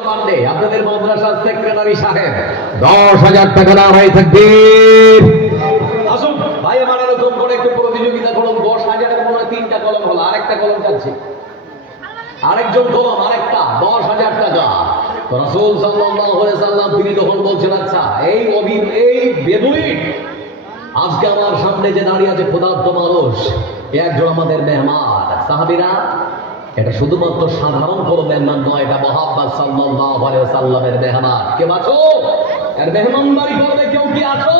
আপনাদের মাদ্রাসার সেক্রেটারি সাহেব 10,000 টাকা দাঁড়াই থাকবে। আসুন ভাই, আমার এরকম করে একটু প্রতিযোগিতা করুন। 10,000-এর মনে হয় 3টা কলম হলো, আরেকটা কলম চাচ্ছি, আরেকজন কলম, আরেকটা 10,000 টাকা। রাসূল সাল্লাল্লাহু আলাইহি সাল্লাম তিনি তখন বলছেন, আচ্ছা এই বেদুইন আজকে আমার সামনে যে দাঁড়িয়ে আছে ক্ষুধার্ত মানুষ, একজন আমাদের মেহমান। সাহাবীরা, এটা শুধুমাত্র সাধারণ কোনো মেহমান নয়, এটা মুহাম্মদ সাল্লাল্লাহু আলাইহি ওয়াসাল্লামের মেহমান। কেউ আছো এর মেহমানদারি করবে? কেউ কি আছো?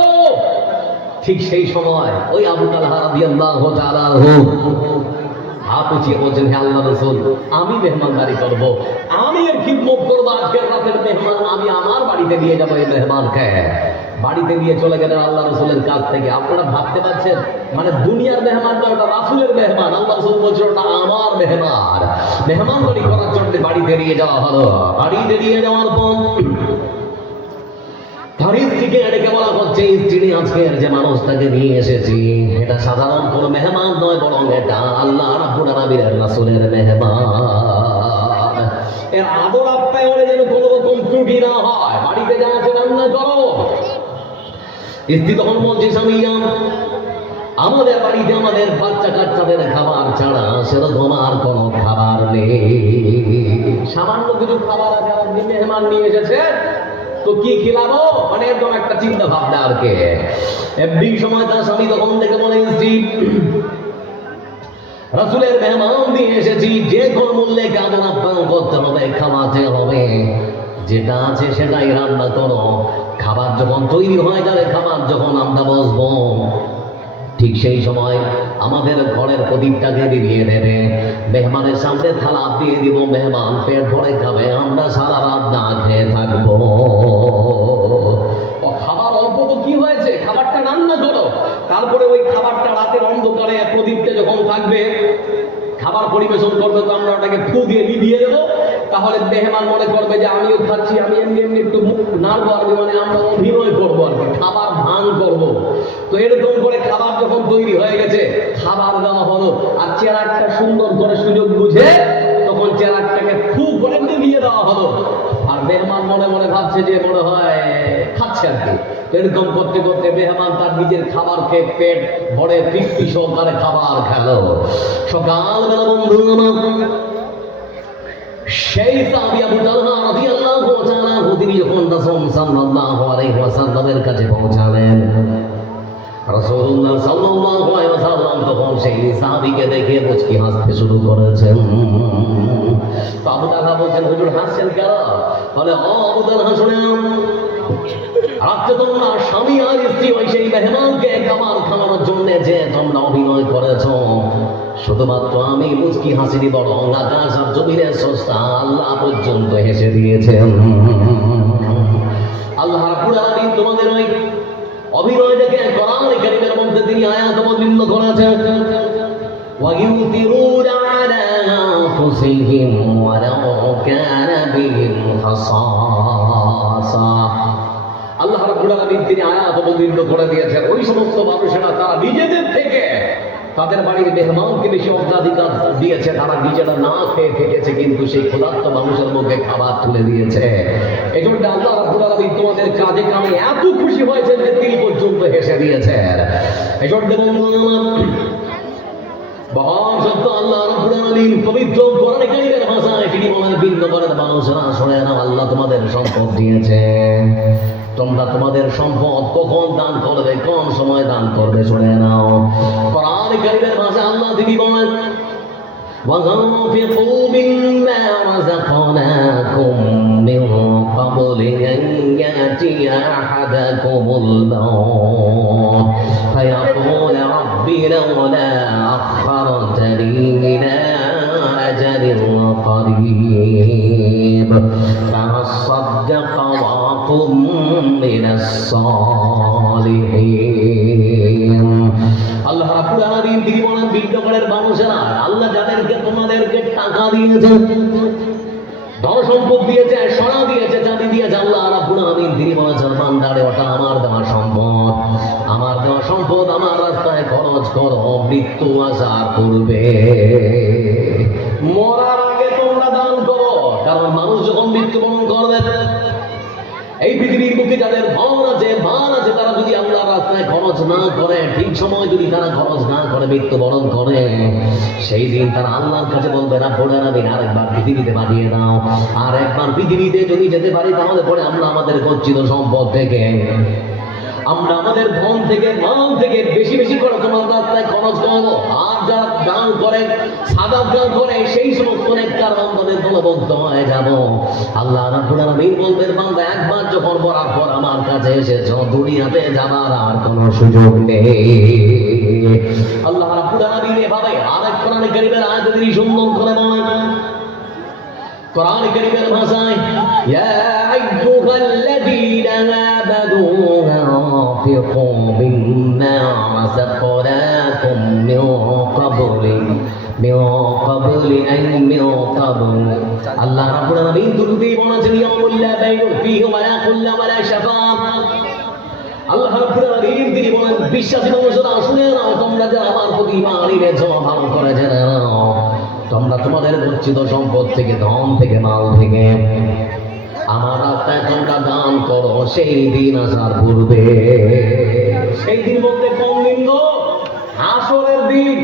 ঠিক সেই সময় ওই আবু তালহা রাদিয়াল্লাহু তাআলা হাত উঁচিয়ে বলছেন, হে আল্লাহর রাসূল, আমি মেহমানদারি করব, আমি এর খিদমত করব। আজকের রাতের মেহমান আমি আমার বাড়িতে নিয়ে যাবো। এই মেহমানকে বাড়িতে নিয়ে চলে গেলেন আল্লাহ রাসূলের কাছ থেকে। আপনারা ভাবতে পারছেন, মানে দুনিয়ার মেহমান নয়, ওটা রাসূলের মেহমান। আল্লাহ রাসূল বলছেন ওটা আমার মেহমান। মেহমানদারি করার জন্য বাড়িতে নিয়ে যাওয়া হলো। বাড়িতে নিয়ে যাওয়ার পর স্ত্রীকে ডেকে বলা হচ্ছে, স্ত্রী আজকের যে মানুষটাকে নিয়ে এসেছি এটা সাধারণ কোনো মেহমান নয়, বরং এটা আল্লাহ রাব্বুল আলামিনের রাসূলের মেহমান। এর আদর আপ্যায়নে যেন কোনো রকম ত্রুটি না হয়, বাড়িতে যা আছে রান্না করো। স্ত্রী তখন বলছে, স্বামী আমাদের বাড়িতে আমাদের বাচ্চা কাচ্চাদের খাবার ছাড়া সেরকম আর কোনো খাবার নেই। সামান্য কিছু খাবার আছে, আপনি মেহমান নিয়ে এসেছে তো কি খিলাবো, মানে এরকম একটা চিন্তা ভাবনা আর কি। এমনি সময় তার স্বামী তখন থেকে বলে, স্ত্রী রাসূলের মেহমান দিয়ে এসেছি, যে কোনো মূল্যে আদর আপ্যায়ন করতে হবে, খাওয়াতে হবে, যেটা আছে সেটাই রান্না করো। খাবার যখন তৈরি হয়ে যাবে, খাবার যখন আমরা বসবো, ঠিক সেই সময় আমাদের ঘরের প্রদীপটাকে দিয়ে দেবে, মেহমানের সামনে থালা দিয়ে দিব, মেহমান পেট ভরে খাবে, আমরা সারা রাত না খেয়ে থাকবো। খাবার অল্প তো কি হয়েছে, খাবারটা রান্না করো। তারপরে ওই খাবারটা রাতের অন্ধকারে প্রদীপটা যখন থাকবে, খাবার পরিবেশন করবে, তো আমরা ওটাকে ফু দিয়ে নিভিয়ে দেবো। তাহলে মেহমান মনে করবে যে আমিও খাচ্ছি, আমি এমনি এমনি একটু নাড়বো আর কি, মানে আমরা অভিনয় করবো আর কি, খাবার ভান করবো। তো এরকম করে খাবার যখন তৈরি হয়ে গেছে, খাবার দেওয়া হলো, আর চেরাকটা সুন্দর করে সুযোগ বুঝে তখন চেরাকটাকে ফু করে নিভিয়ে দেওয়া হলো। আর মেহমান মনে মনে ভাবছে যে মনে হয় খাচ্ছে আর কি। এরকম করতে করতে মেহমান তার নিজের খাবার খেয়ে পেট ভরে তৃপ্তি সহকারে খাবার খেলো। সকালবেলা বন্ধু সেই সাহাবী আবু তালহা রাদিয়াল্লাহু তাআলা তিনি যখন রাসূল সাল্লাল্লাহু আলাইহি ওয়াসাল্লামের কাছে পৌঁছালেন, রাসূলুল্লাহ সাল্লাল্লাহু আলাইহি ওয়াসাল্লাম তখন সেই সাহাবীকে দেখে মুচকি হাসতে শুরু করেছেন। আবু তালহা বলছেন, হুজুর হাসছেন কেন? বলে, ও আবু তালহা শুনে আজকে তোমরা স্বামী আর স্ত্রী ওই সেই মেহমানকে খাবার খাওয়ানোর জন্য যে তোমরা অভিনয় করেছো, শুধুমাত্র আমি মুচকি হাসিনি, বরং আকাশ আর জমিনের স্রষ্টা আল্লাহ পর্যন্ত হেসে দিয়েছেন। আল্লাহ রাব্বুল আলামিন তোমাদের ওই অভিনয় দেখে কোরআন কারীমের মধ্যে তিনি আয়াত অবতীর্ণ করেছেন, وَيُؤْثِرُونَ عَلَى أَنفُسِهِمْ وَلَوْ كَانَ بِهِمْ خَصَاصَةٌ। আল্লাহ রাব্বুল আলামিন তিনি আয়াত অবতীর্ণ করে দিয়েছেন, ওই সমস্ত মানুষেরা তারা নিজেদের থেকে তাদের বাড়ির মেহমানকে বেশি অগ্রাধিকার দিয়েছে, তারা নিজেরা না খেয়ে থেকেছে, কিন্তু সেই ক্ষুধার্ত মানুষের মুখে খাবার তুলে দিয়েছে। এই জন্য আল্লাহ রাব্বুল আলামিন তোমাদের কাজে কামে এত খুশি হয়েছেন যে তিনি পর্যন্ত হেসে দিয়েছেন। এই জন্য মহান সত্য আল্লাহ রাব্বুল আলামিন পবিত্র কোরআনে কারীমের ভাষায় তিনি বলেন, ভিন্ন ঘরের মানুষরা শুনে নাও, আল্লাহ তোমাদের সম্পদ দিয়েছে, তোমরা তোমাদের সম্পদ কখন দান করবে, কোন সময় দান করবে শুনে নাও। কোরআনে কারীমের ভাষায় আল্লাহ তিনি বলেন, وَأَنفِقُوا مِمَّا رَزَقْنَاكُم مِّن قَبْلِ أَن يَأْتِيَ أَحَدَكُمُ الْمَوْتُ فَيَقُولَ رَبِّ لَوْلَا أَخَّرْتَنِي إِلَىٰ أَجَلٍ قَرِيبٍ فَأَصَّدَّقَ وَأَكُن مِّنَ الصَّالِحِينَ। আল্লাহ রাব্বুল আলামিন তিনি বলেন, ভিন্নঘরের মানুষেরা, আল্লাহ যাদেরকে তোমাদেরকে টাকা দিয়েছে, ধন সম্পদ দিয়েছে, সোনা দিয়েছে, চাঁদি দিয়েছে, আল্লাহ রাব্বুল আলামিন তিনি বলেছেন, বান্দারে ওটা আমার দেওয়া সম্পদ, আমার দেওয়া সম্পদ আমার রাস্তায় খরচ করো, মৃত্যু আসার পূর্বে, মরার আগে তোমরা দান করো। কারণ মানুষ যখন মৃত্যুবরণ করবে। এই পৃথিবীর বুকে যাদের ধন আছে মান আছে তারা যদি আল্লাহর রাস্তায় খরচ না করে, ঠিক সময় যদি তারা খরচ না করে মৃত্যুবরণ করে, সেই দিন তারা আল্লাহর কাছে বলবে না পড়ে না দিন আরেকবার পৃথিবীতে পাঠিয়ে দাও। আর একবার পৃথিবীতে যদি যেতে পারি তাহলে পরে আমরা আমাদের গচ্ছিত সম্পদ থেকে, আমরা আমাদের ধন থেকে মাল থেকে বেশি বেশি করে তোমার রাস্তায় খরচ করবো। আর যারা দান করে সাদা দান করে সেই সমস্ত নেককার বান্দাদের দলবদ্ধ হয়ে যাব। আল্লাহ রাব্বুল আলামিন বলবেন বান্দা একবার যখন বরাবর পর আমার কাছে এসেছ দুনিয়াতে যাবার আর কোনো সুযোগ নেই। আল্লাহ রাব্বুল আলামিন এভাবে আরেক কোরআনে কারীমের আয়াতে তিনি সুন্দর করে বলেন কোরআন কারীমের ভাষায় ইয়া আইয়ুহাল্লাযীনা আমানু আনফিকু মিম্মা রাযাকনাকুম মিন ক্বাবলি আল্লাহ রাব্বুল আলামিন দুরুদে বলেছেন ইয়াউমুল লা বাইউন ফীহি ওয়ালা খুল্লা ওয়ালা শাফাআ। আল্লাহ রাব্বুল আলামিন তিনি বলেন বিশ্বাসী মানুষরা শুনে নাও, তোমরা যারা আমার প্রতি ঈমান এনেছো ভালো করে জেনে নাও, তোমরা তোমাদের গচ্ছিত সম্পদ থেকে ধন থেকে মাল থেকে আমার রাস্তায় তোমরা দান করো। সেই দিন আসার পূর্বে, সেই দিন বলতে কোন দিন গো? হাসরের দিন,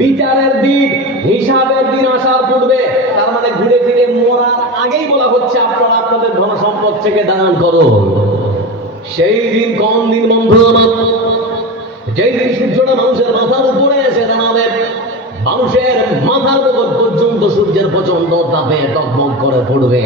বিচারের দিন, হিসাবের দিন আসার পূর্বে। তার মানে ঘুরে ফিরে মরার আগেই বলা হচ্ছে আপনারা আপনাদের ধন সম্পদ থেকে দান করো। সেই দিন কোন দিন বন্ধু আমার? যেই দিন সূর্যটা মানুষের মাথার উপরে এসে দাঁড়াবে, মানুষের মাথার উপর পর্যন্ত সূর্যের প্রচন্ড তাপে টকবক করে পড়বে।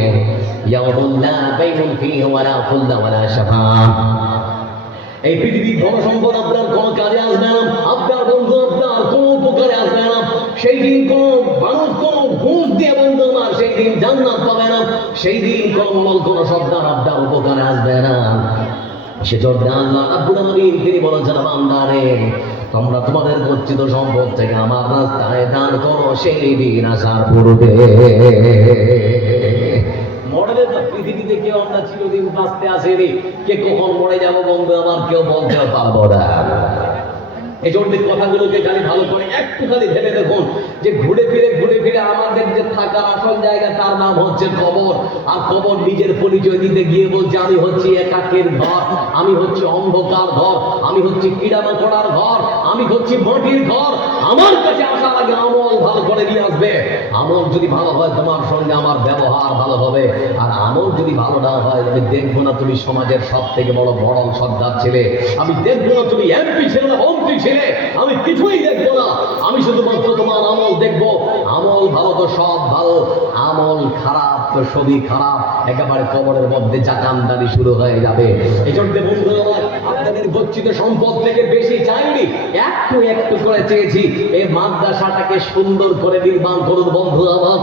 এই পৃথিবীর ধন সম্পদ আপনার কোনো কাজে আসবে না, আপনার বন্ধু আপনার কোনো উপকারে আসবে না। সেই দিন কোনো মানুষ কোনো ঘুষ দিয়ে বন্ধু আমার সেই দিন জান্নাত পাবে না। সেই দিন কোনো শব্দার আপনার উপকারে আসবে না। সেজন্য আল্লাহ রাব্বুল আলামিন তিনি বলেছেন বান্দারে তোমরা তোমাদের গচ্ছিত সম্পদ থেকে আমার রাস্তায় দান করো সেই দিন আসার পূর্বে। মরে তো পৃথিবীতে কেউ আমরা চিরদিন বাঁচতে আসেনি, কে কখন মরে যাবো বন্ধু আমার কেউ বলতে পারবো না। এই জন্য কথাগুলোকে খালি ভালো করে একটু খালি ভেবে দেখুন যে ঘুরে ফিরে আমাদের যে থাকার আসল জায়গা তার নাম হচ্ছে কবর। আর কবর নিজের পরিচয় দিতে গিয়ে বলছে আমি হচ্ছি একাকের ঘর, আমি হচ্ছি অন্ধকার ঘর, আমি হচ্ছি কীড়ামাকড়ার ঘর, আমি হচ্ছি মাটির ঘর। আমার কাছে আসার আগে আমল ভালো করে দিয়ে আসবে। আমল যদি ভালো হয় তোমার সঙ্গে আমার ব্যবহার ভালো হবে, আর আমল যদি ভালো না হয় আমি দেখবো না তুমি সমাজের সব থেকে বড় সর্দার ছেলে, আমি দেখবো না তুমি এমপি ছেলে না মন্ত্রী ছেলে, আমি কিছুই দেখবো না। আমি শুধুমাত্র তোমার আমল দেখবো। আমল ভালো তো সব ভালো, আমল খারাপ তো সবই খারাপ। একেবারে কবরের মধ্যে জাকামদানি শুরু হয়ে যাবে। এই জন্য বন্ধু আমার আপনাদের গচ্ছিত সম্পদ থেকে বেশি চাইনি, একটু একটু করে চেয়েছি এই মাদ্রাসাটাকে সুন্দর করে নির্মাণ করুন বন্ধু আমার।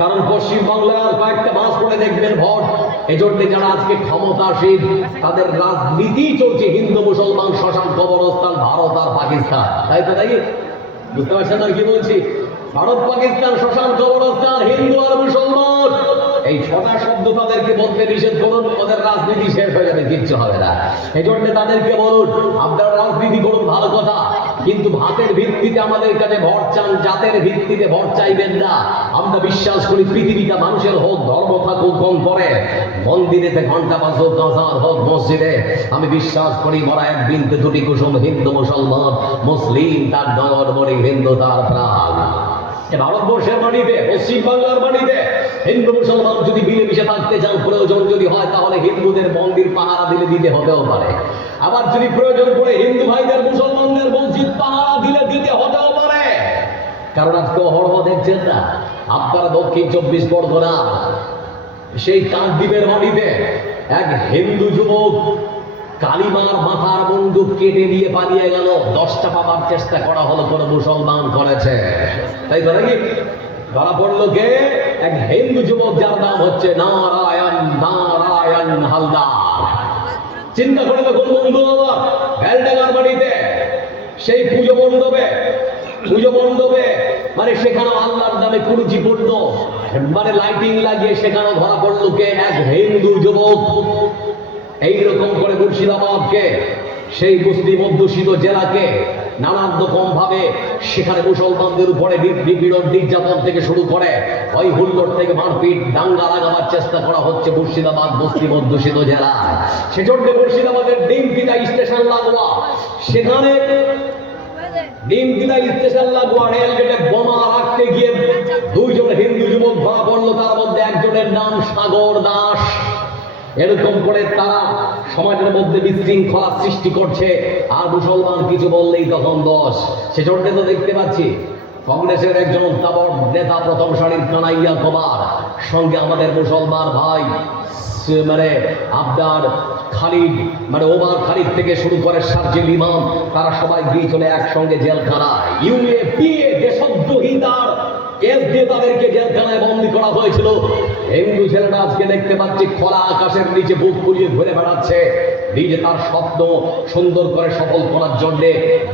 কারণ পশ্চিম বাংলার কয়েকটা মাস পরে দেখবেন ভোট। এই জন্য যারা আজকে ক্ষমতাসীন তাদের রাজনীতি চলছে হিন্দু মুসলমান শ্মশান কবরস্থান ভারত আর পাকিস্তান, তাই তো? তাই বুঝতে পারছেন আর কি বলছি? ভারত পাকিস্তান শ্মশান কবরস্থান হিন্দু আর মুসলমান, এই ছটা শব্দ তাদেরকে বলতে নিষেধ করুন, ওদের রাজনীতি শেষ হয়ে যাবে, কিচ্ছু হবে না। এই জন্য তাদেরকে বলুন আপনারা রাজনীতি করুন ভালো কথা, কিন্তু ভাতের ভিত্তিতে আমাদের কাছে ভোট চান, জাতের ভিত্তিতে ভোট চাইবেন না। আমরা বিশ্বাস করি পৃথিবীটা মানুষের হোক, ধর্ম থাকুক কম করে, মন্দিরেতে ঘন্টা বাজুক, আজান হোক মসজিদে, আমি বিশ্বাস করি মরা এক বিন্দু দুটি কুসুম, হিন্দু মুসলমান, মুসলিম তার নয়ন মণি, হিন্দু তার প্রাণ। ভারতবর্ষের মাটিতে, পশ্চিম বাংলার মাটিতে হিন্দু মুসলমান যদি মিলেমিশে থাকতে চান, প্রয়োজন যদি হয় তাহলে হিন্দুদের মন্দির পাহারা দিতে হতেও পারে। আবার যদি প্রয়োজন পড়ে হিন্দু ভাইদের মুসলমানদের মসজিদ পাহারা দিতে হতেও পারে। কারণ আজকে অহরহ দেখছেন না আপনারা দক্ষিণ 24 পরগনা সেই কাকদ্বীপের মাটিতে এক হিন্দু যুবক কালিমার মাথার বন্দুক কেটে নিয়ে পালিয়ে গেল। 10টা পাবার চেষ্টা করা হলো, কোনো মুসলমান করেছে, তাই তো নাকি? ধরা পড়লো কে? এক হিন্দু যুবক যার নাম হচ্ছে নারায়ণ হালদার। চিন্তা করে দেখুন বন্ধু আমার, বেলডাঙ্গার বাড়িতে সেই পুজো মণ্ডপে মানে সেখানে আল্লাহর নামে কুরুচিপূর্ণ মানে লাইটিং লাগিয়ে সেখানে ধরা পড়লো কে? এক হিন্দু যুবক। এইরকম করে মুর্শিদাবাদকে, সেই মুসলিম অধ্যুষিত জেলাকে নানান রকম ভাবে সেখানে মুসলমানদের উপরে নিপীড়ন নির্যাতন থেকে শুরু করে ওই হুল্লোড় থেকে মারপিট দাঙ্গা লাগাবার চেষ্টা করা হচ্ছে মুর্শিদাবাদ মুসলিম অধ্যুষিত জেলা। সেজন্য মুর্শিদাবাদের ডিমপিতা স্টেশন লাগোয়া সেখানে ডিমপিতা স্টেশন লাগোয়া রেল গেটে বোমা রাখতে গিয়ে দুইজন হিন্দু যুবক ধরা পড়লো, তার মধ্যে একজনের নাম সাগর দাস। এরকম করে তারা সমাজের মধ্যে বিশৃঙ্খলা সৃষ্টি করছে, আর মুসলমান কিছু বললেই তখন দোষ। সেজন্য তো দেখতে পাচ্ছি কংগ্রেসের একজন তাবড় নেতা প্রথম সারির কানাইয়া কুমার সঙ্গে আমাদের মুসলমান ভাই মানে আবদার খালিদ মানে ওমর খালিদ থেকে শুরু করে শারজিল ইমাম, তারা সবাই গিয়েছিল একসঙ্গে জেলখানায়। ইউএপিএ দেশদ্রোহিতার কেস দিয়ে তাদেরকে জেলখানায় বন্দী করা হয়েছিল। হিন্দু ছেলেটা আজকে দেখতে পাচ্ছি খোলা আকাশের নিচে বুক ফুলিয়ে ঘুরে বেড়াচ্ছে, নিজে তার স্বপ্ন সুন্দর করে সফল করার জন্য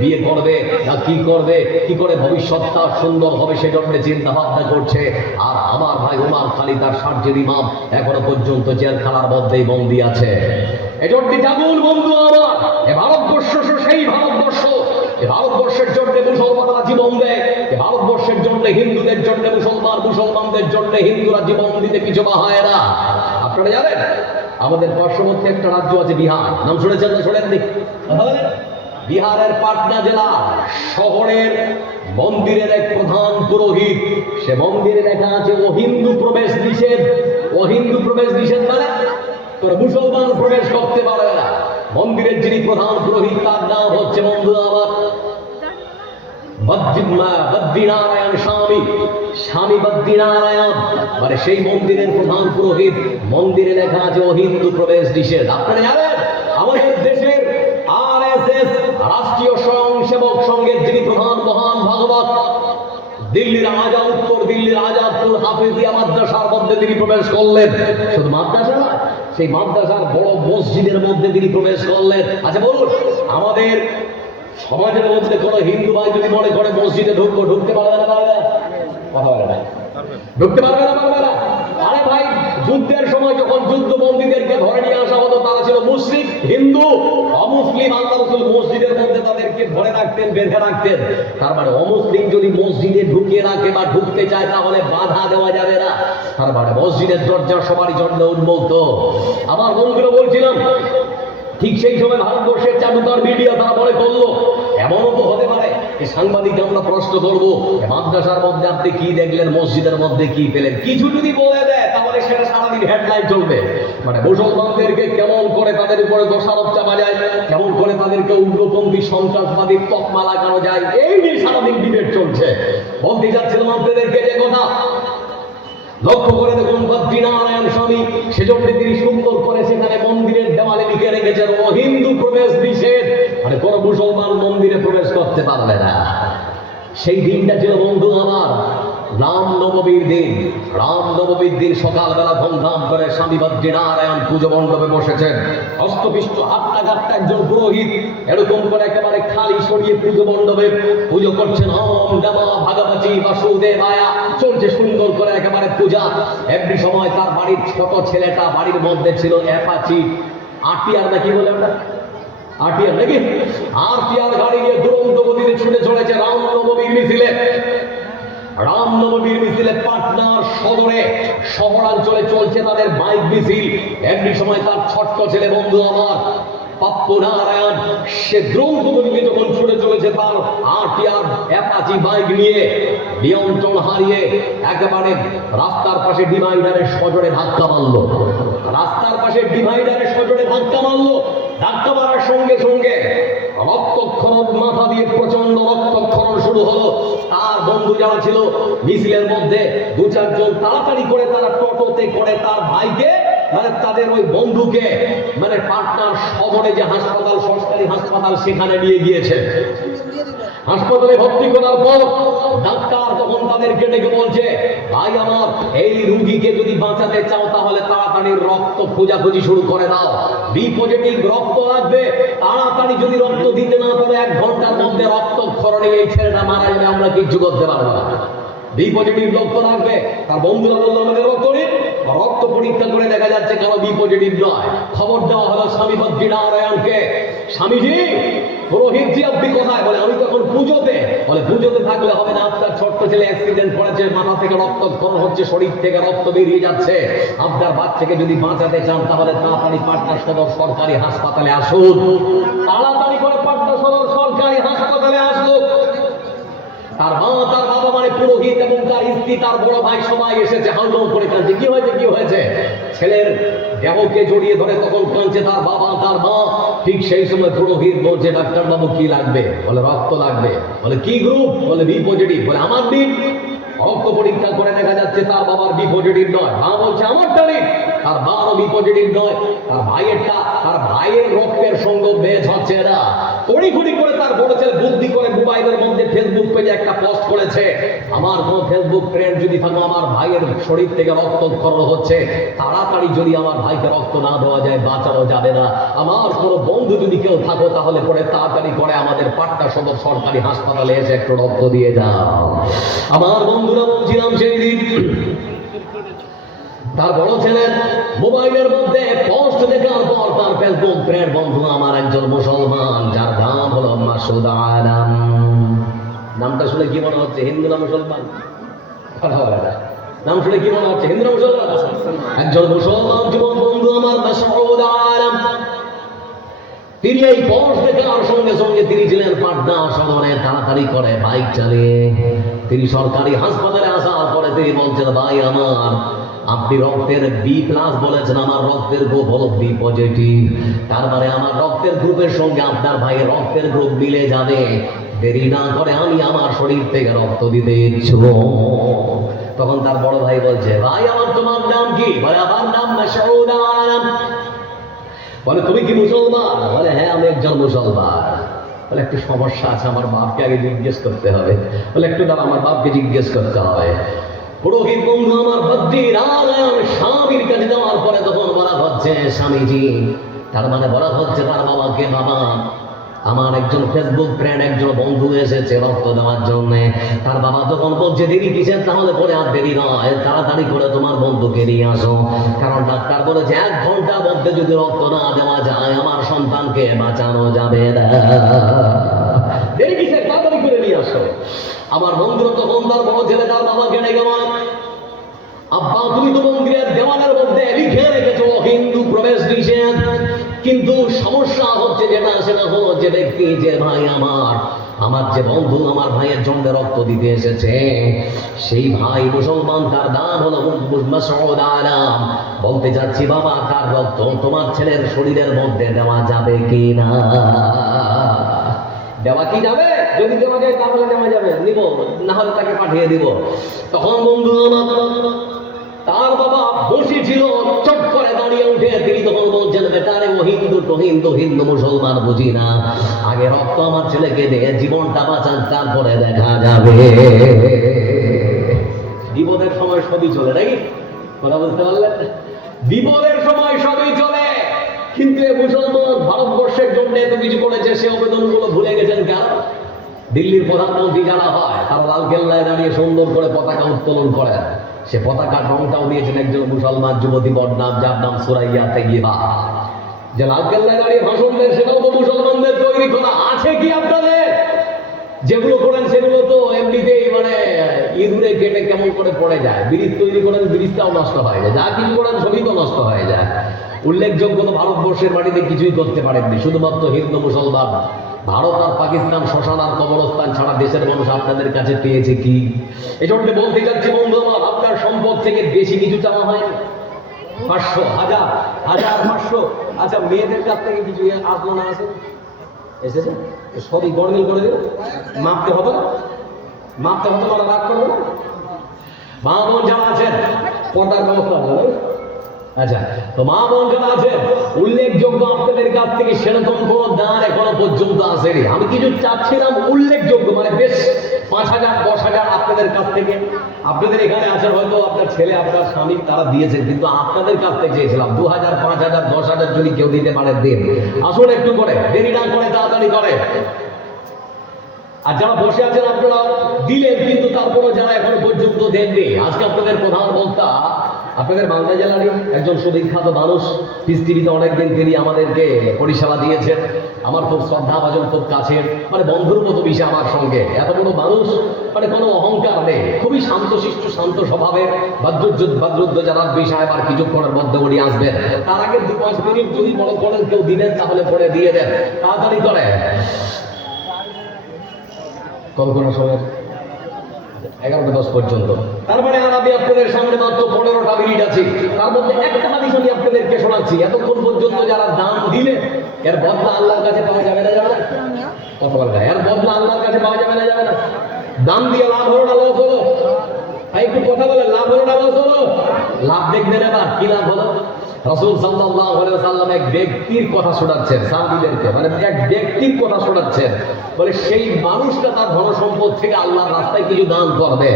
বিয়ে করবে না কি করবে, কি করে ভবিষ্যৎটা সুন্দর হবে সেজন্য চিন্তা ভাবনা করছে। আর আমার ভাই ওমর খালিদ আর শারজিল ইমাম এখনো পর্যন্ত জেলখানার মধ্যেই বন্দী আছে। এজন্য জাগুন বন্ধু আমার, এ ভারতবর্ষ সেই ভারতবর্ষ, এ ভারতবর্ষের জন্য মুসলমানরা জীবন দেয়, এ ভারতবর্ষের জন্য হিন্দুদের জন্য মুসলমান, মুসলমানদের জন্য হিন্দুরা জীবন দিতে কিছু হয় না। আপনারা জানেন আমাদের পার্শ্ববর্তী একটা রাজ্য আছে বিহার, নাম শুনেছেন না শোনেননি? বিহারের পাটনা জেলা শহরের মন্দিরের এক প্রধান পুরোহিত, সে মন্দিরে লেখা আছে অহিন্দু প্রবেশ নিষেধ। অহিন্দু প্রবেশ নিষেধ মানে তোরা মুসলমান প্রবেশ করতে পারবে না। মন্দিরের যিনি প্রধান পুরোহিত তার নাম হচ্ছে বন্ধু আমার বদ্রীনারায়ণ স্বামী, স্বামী বদ্রীনারায়ণ, মানে সেই মন্দিরের প্রধান পুরোহিত। মন্দিরে লেখা আছে অহিন্দু প্রবেশ নিষেধ। আপনারা জানেন আমাদের দেশের আরএসএস রাষ্ট্রীয় স্বয়ংসেবক সংঘের যিনি প্রধান মহান ভাগবত, দিল্লির আজাদ উত্তর দিল্লির আজাদপুর হাফিজিয়া মাদ্রাসার মধ্যে তিনি প্রবেশ করলেন। শুধু মাদ্রাসা নয়, সেই মাদ্রাসার বড় মসজিদের মধ্যে তিনি প্রবেশ করলেন। আচ্ছা বলুন, আমাদের সমাজের মধ্যে কোনো হিন্দু ভাই যদি মনে করে মসজিদে ঢুকতে পারবে না? পারবে না? কথা বলে না, ঢুকতে পারবে না? পারবে না? আরে ভাই, যুদ্ধের সময় যখন যুদ্ধবন্দীদেরকে ধরে নিয়ে আসা হতো তারা ছিল মুশরিক হিন্দু, অমুসলিম। আল্লাহ রাসূল মসজিদের মধ্যে তাদেরকে ধরে রাখতেন, বেঁধে রাখতেন। তার মানে অমুসলিম যদি মসজিদে ঢুকিয়ে রাখে বা ঢুকতে চায় তাহলে বাধা দেওয়া যাবে না। তার মানে মসজিদের দরজা সবারই জন্য উন্মুক্ত। আমার বন্ধুরা বলছিলাম ঠিক সেই সময় ভারতবর্ষের চারুতার মিডিয়া তারা মনে করলো এমনও তো হতে পারে যে সাংবাদিক আমরা প্রশ্ন করবো মাদ্রাসার মধ্যে আপনি কি দেখলেন, মসজিদের মধ্যে কি পেলেন, কিছু যদি বলে দেয় তাহলে সেটা সারাদিন হেডলাইন চলবে। মানে মুসলমানদেরকে কেমন করে তাদের উপরে দোষারোপ চাপা যায়, কেমন করে তাদেরকে উগ্রপন্থী সন্ত্রাসবাদী তকমা লাগানো যায়, এই নিয়ে সারাদিন ডিবেট চলছে। বলতে যাচ্ছিলাম আপনাদেরকে যে কথা, লক্ষ্য করে দেখুন বদ্রীনারায়ণ স্বামী, সেজন্য তিনি সুন্দর করে সেখানে মন্দিরের দেওয়ালে লিখে রেখেছেন অহিন্দু প্রবেশ নিষেধ, মানে কোনো মুসলমান মন্দিরে প্রবেশ করতে পারবে না। সেই দিনটা ছিল বন্ধু আমার রামনবমীর দিন। রামনবমীর দিন সকালবেলা ধুমধাম করে স্বামী বদ্রীনারায়ণ পুজো মণ্ডপে বসেছেন। হস্তপিষ্ট হাট্টা ঘাট্টা একজন পুরোহিত এরকম করে একেবারে খালি সরিয়ে পুজো মণ্ডপে পুজো করছেন। ওম নমঃ ভগবতী বাসুদেবায় চলছে সুন্দর করে একেবারে পূজা। এমনি সময় তার বাড়ির ছোট ছেলেটা বাড়ির মধ্যে ছিল অ্যাপাচি আটিয়ার নাকি বলে আমরা আটিয়ার নাকি আরটিআর গাড়ি নিয়ে দুরন্ত গতিতে ছুটে চলেছে রামনবমীর মিছিলে। রামনবমীর মিছিলে পাটনার সদরে শহরাঞ্চলে চলছে তাদের বাইক মিছিল। এমনি সময় তার ছোট্ট ছেলে বন্ধু আমার পাপ্পু নারায়ণ, সে দ্রুত গতিতে যখন ছুটে চলেছে তার আরটিআর অ্যাপাচি বাইক নিয়ে নিয়ন্ত্রণ হারিয়ে একেবারে রাস্তার পাশে ডিভাইডারের সজোরে ধাক্কা মারল। রাস্তার পাশে ডিভাইডারের সজোরে ধাক্কা মারল। ধাক্কা মারার সঙ্গে সঙ্গে রক্তক্ষরণ, মাথা দিয়ে প্রচন্ড রক্তক্ষরণ শুরু হলো। তার বন্ধু যারা ছিল মিছিলের মধ্যে দু চারজন তাড়াতাড়ি করে তারা টোটোতে করে তার ভাইকে মানে তাদের ওই বন্ধুকে মানে পাটনার শহরে যে হাসপাতাল, সরকারি হাসপাতাল, সেখানে নিয়ে গিয়েছে। হাসপাতালে ভর্তি করার পর ডাক্তার তখন তাদেরকে ডেকে বলছে, ভাই আমার এই রোগীকে যদি বাঁচাতে চাও তাহলে তাড়াতাড়ি রক্ত খোঁজাখুঁজি শুরু করে দাও। বি পজিটিভ রক্ত লাগবে, তাড়াতাড়ি যদি রক্ত দিতে না পারে 1 ঘন্টার মধ্যে রক্তক্ষরণে এই ছেলেটা মারা যাবে, আমরা কিচ্ছু করতে পারবো না। বি পজিটিভ রক্ত লাগবে। তার বন্ধুরা বললো আমাদের রক্ত নিন। রক্ত পরীক্ষা করে দেখা যাচ্ছে কারো বি পজিটিভ নয়। খবর দেওয়া হলো স্বামী বদ্রীনারায়ণকে, স্বামীজি পুরোহিত জি আপনি কোথায়? বলে আমি তো এখন পুজোতে। বলে পুজোতে থাকলে হবে না, আপনার ছোট্ট ছেলে অ্যাক্সিডেন্ট করেছে, মাথা থেকে রক্তক্ষরণ হচ্ছে, শরীর থেকে রক্ত বেরিয়ে যাচ্ছে, আপনার বাচ্চাকে যদি বাঁচাতে চান তাহলে তাড়াতাড়ি পাটনা সদর সরকারি হাসপাতালে আসুন। তাড়াতাড়ি করে পাটনা সদর সরকারি হাসপাতালে আসুন। তার মা, তার বাবা মানে পুরোহিত এবং তার স্ত্রী, তার বড় ভাই সবাই এসেছে, হাউলাউ করে কাঁদছে। কি হয়েছে, কি হয়েছে? ছেলের দেহকে জড়িয়ে ধরে তখন কাঁদছে তার বাবা, তার মা। ঠিক সেই সময় পুরোহিত বলছে, ডাক্তার বাবু কি লাগবে? বলে রক্ত লাগবে। বলে কি গ্রুপ? বলে বি পজিটিভ। বলে আমার বি। রক্ত পরীক্ষা করে দেখা যাচ্ছে তার বাবার বি পজিটিভ নয়। মা বলছে আমারটা নেই। তার বাবারও বি পজিটিভ নয়, তার ভাইয়েরটা। তার ভাইয়ের রক্তের সঙ্গে ম্যাচ হচ্ছে না। তড়িঘড়ি করে তার বড় ছেলে বুদ্ধি করে মোবাইলের মধ্যে ফেসবুক পেজে একটা পোস্ট করেছে, আমার কোন ফেসবুক ফ্রেন্ড যদি থাকো, আমার ভাইয়ের শরীর থেকে রক্তক্ষরণ হচ্ছে, তাড়াতাড়ি যদি আমার ভাইকে রক্ত না দেওয়া যায় বাঁচানো যাবে না। আমার কোনো বন্ধু যদি কেউ থাকো তাহলে পরে তাড়াতাড়ি করে আমাদের পাটনা সদর সরকারি হাসপাতালে এসে একটু রক্ত দিয়ে যাও। আমার বন্ধুরা বলছিলাম সেই দিন তার বড় ছেলের মোবাইলের মধ্যে পোস্ট দেখার পর তার ফেসবুক ফ্রেন্ড বন্ধু আমার একজন মুসলমান, যার নাম হলো মাসুদ আলম। নামটা শুনে কি মনে হচ্ছে? হিন্দু না মুসলমান? নাম শুনে কি মনে হচ্ছে? হিন্দু না মুসলমান? একজন মুসলমান যুবক বন্ধু আমার মাসুদ আলম। তিনি এই পোস্ট দেখার সঙ্গে সঙ্গে তিনি ছিলেন পাটনা শহরে। তাড়াতাড়ি করে বাইক চালিয়ে তিনি সরকারি হাসপাতালে আসার পরে তিনি বলছেন, ভাই আমার, আপনি রক্তের বি প্লাস বলেছেন, আমার রক্তের গ্রুপ হলো বি পজিটিভ। তার মানে আমার রক্তের গ্রুপের সঙ্গে আপনার ভাইয়ের রক্তের গ্রুপ মিলে যাবে। দেরি না করে আমি আমার শরীর থেকে রক্ত দিতে ইচ্ছুক। তখন তার বড় ভাই বলছে, ভাই আমার তোমার নাম কি? বলে আমার নাম মাসউদ আলম। বলে তুমি কি মুসলমান? বলে হ্যাঁ আমি একজন মুসলমান। বলে একটু সমস্যা আছে, আমার বাপকে আগে জিজ্ঞেস করতে হবে। বলে একটু দাঁড়া, আমার বাপকে জিজ্ঞেস করতে হবে। পুরোহিত বন্ধু আমার বদ্রির আলম স্বামীর কাছে যাওয়ার পরে তখন বলা হচ্ছে, স্বামীজি, তার মানে বলা হচ্ছে তার বাবাকে, বাবা আমার একজন ফেসবুক ফ্রেন্ড, একজন বন্ধু এসেছে রক্ত দেওয়ার জন্য। তার বাবা তখন বলছে, দেরি কিসের? তাহলে পরে আর দেরি নয়, তাড়াতাড়ি করে তোমার বন্ধুকে নিয়ে আসো, কারণ ডাক্তার বলেছে 1 ঘন্টার মধ্যে যদি রক্ত না দেওয়া যায় আমার সন্তানকে বাঁচানো যাবে না। দেরি কিসের? তাড়াতাড়ি করে নিয়ে আসো। আমার বন্ধুরা তখন তার বড় ছেলে তার বাবাকে ডেকে বলে, আব্বা তুমি তো মন্দিরের দেওয়ালের মধ্যে লিখে রেখেছো হিন্দু প্রবেশ নিষেধ, কিন্তু সমস্যা হচ্ছে যেটা, সেটা হলো যে ব্যক্তি, যে ভাই আমার যে বন্ধু আমার ভাইয়ের জন্য রক্ত দিতে এসেছে, সেই ভাই মুসলমান, তার নাম হলো মাসউদ আলম। বলতে যাচ্ছি বাবা, তার রক্ত তোমার ছেলের শরীরের মধ্যে দেওয়া যাবে কি না? দেওয়া কি যাবে? যদি দেওয়া যায় তাহলে দেওয়া যাবে, নিব, না হলে তাকে পাঠিয়ে দিব। তখন বন্ধু তার বাবা বসে ছিল, চট করে দাঁড়িয়ে উঠে তিনি তখন বলছেন, বেটারে ও হিন্দু তো হিন্দু, হিন্দু মুসলমান বুঝি না, আগে রক্ত আমার ছেলেকে দিয়ে জীবনটা বাঁচান, তারপরে দেখা যাবে। বিপদের সময় সবই চলে, নাকি কথা বুঝতে পারলেন? বিপদের সময় সবই চলে, কিন্তু এই মুসলমান ভারতবর্ষের জন্য এত কিছু করেছে, সে আবেদনগুলো ভুলে গেছেন কেন? দিল্লির প্রধানমন্ত্রী যারা হয় তারা লালকেল্লায় দাঁড়িয়ে সুন্দর করে পতাকা উত্তোলন করেন। সে পতাকার রংটাও দিয়েছেন একজন মুসলমান যুবতী বদনাম, যার নাম সুরাইয়া তাইয়্যিবা। যে লালকেল্লায় দাঁড়িয়ে ভাষণ দেন সেটাও তো মুসলমানদের তৈরি করা। আছে কি আপনাদের? যেগুলো করেন সেগুলো তো এমনিতেই মানে ইঁদুরে কেটে কেমন করে পড়ে যায়। ব্রিজ তৈরি করেন, ব্রিজটাও নষ্ট হয়ে যায়, যা কিছু করেন সবই তো নষ্ট হয়ে যায়। উল্লেখযোগ্য তো ভারতবর্ষের মাটিতে কিছুই করতে পারেননি, শুধুমাত্র হিন্দু মুসলমান। ভারত আর পাকিস্তান শ্মশান আর কবরস্থান ছাড়া দেশের মানুষ আপনাদের কাছে পেয়েছে কি? এজন্য বলতে যাচ্ছি বন্ধু আমার, আপনার সম্পদ থেকে বেশি কিছু চাওয়া হয় 500, 1000, 500। আচ্ছা মেয়েদের কাছ থেকে কিছু আসলো না? আছে, এসেছে, সবই গড়মিল করে দেবে। মাপতে হবে না, মাপতে হবে, ওরা রাগ করবে না। মা বোন যারা আছেন পর্দার ব্যবস্থা হবে। আচ্ছা, তো মা বোন যারা আছেন, উল্লেখযোগ্য আপনাদের কাছ থেকে সেরকম কোনো দান এখনো পর্যন্ত আসেনি। আমি কিছু চাচ্ছিলাম উল্লেখযোগ্য, মানে বেশ 5000, 10,000 আপনাদের কাছ থেকে। আপনাদের এখানে আছেন হয়তো আপনার ছেলে, আপনার স্বামী, তারা দিয়েছেন, কিন্তু আপনাদের কাছ থেকে চেয়েছিলাম 2000, 5000, 10,000 যদি কেউ দিতে পারে দিন। আসুন একটু করে, দেরি না করে, তাড়াতাড়ি করে। আর যারা বসে আছেন আপনারা দিলেন, কিন্তু তারপরে যারা এখনো পর্যন্ত দেননি, আজকে আপনাদের প্রধান বক্তা আপনাদের মালদা জেলারই একজন সুবিখ্যাত মানুষ, পিস টিভিতে অনেকদিন তিনি আমাদেরকে পরিষেবা দিয়েছেন। আমার খুব শ্রদ্ধাভাজন, খুব কাছের, মানে বন্ধুর মতো বিষয় আমার সঙ্গে। এত বড় মানুষ, মানে কোনো অহংকার নেই, খুবই শান্তশিষ্ট, শান্ত স্বভাবের, ভদ্রুদ্ধ যারা বিষয় আর কিছুক্ষণের মধ্যে উনি আসবেন। তার আগে 2-5 মিনিট যদি মনে করেন কেউ দিবেন তাহলে পরে দিয়ে দেন, তাড়াতাড়ি করে। কল্পনা সময় 11:10 পর্যন্ত। তারপরে আর আমি আপনাদের সামনে মাত্র 15টা মিনিট আছে, তার মধ্যে একটা হাদিস আমি আপনাদেরকে শোনাচ্ছি। এতক্ষণ পর্যন্ত যারা দান দিলে এর বদলা আল্লাহর কাছে পাওয়া যাবে না, যাবে না? কত বলবে এর বদলা আল্লাহর কাছে পাওয়া যাবে না, যাবে না? দান দিয়ে লাভ হলো না লস হলো? একটু কথা বলে, লাভ হলো না লস হলো? লাভ দেখবেন এবার কি লাভ হলো। রাসূল সাল্লাল্লাহু আলাইহি ওয়াসাল্লাম এক ব্যক্তির কথা শোনাচ্ছেন সাহাবীদেরকে, মানে এক ব্যক্তির কথা শোনাচ্ছেন, বলে সেই মানুষটা তার ধন সম্পদ থেকে আল্লাহর রাস্তায় কিছু দান করবে।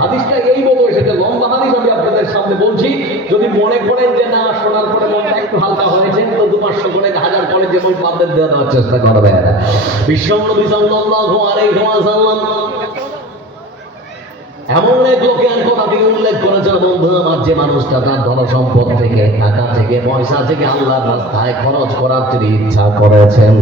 হাদিসটা এই মতো এসেছে, লম্বা হাদিস আমি আপনাদের সামনে বলছি। যদি মনে করেন যে না শোনার পরে মনটা একটু হালকা হয়েছে, তো 2-500 করে 1000 করে যেমন আপনাদের দেওয়ার চেষ্টা করবেন। বিশ্বনবী সাল্লাল্লাহু আলাইহি ওয়াসাল্লাম এমন এক লোকের কথাটি উল্লেখ করেছেন, বন্ধু আমার, যে মানুষটা তার ধন সম্পদ থেকে, টাকা থেকে, পয়সা থেকে আল্লাহর রাস্তায় খরচ করার তিনি ইচ্ছা করেছেন।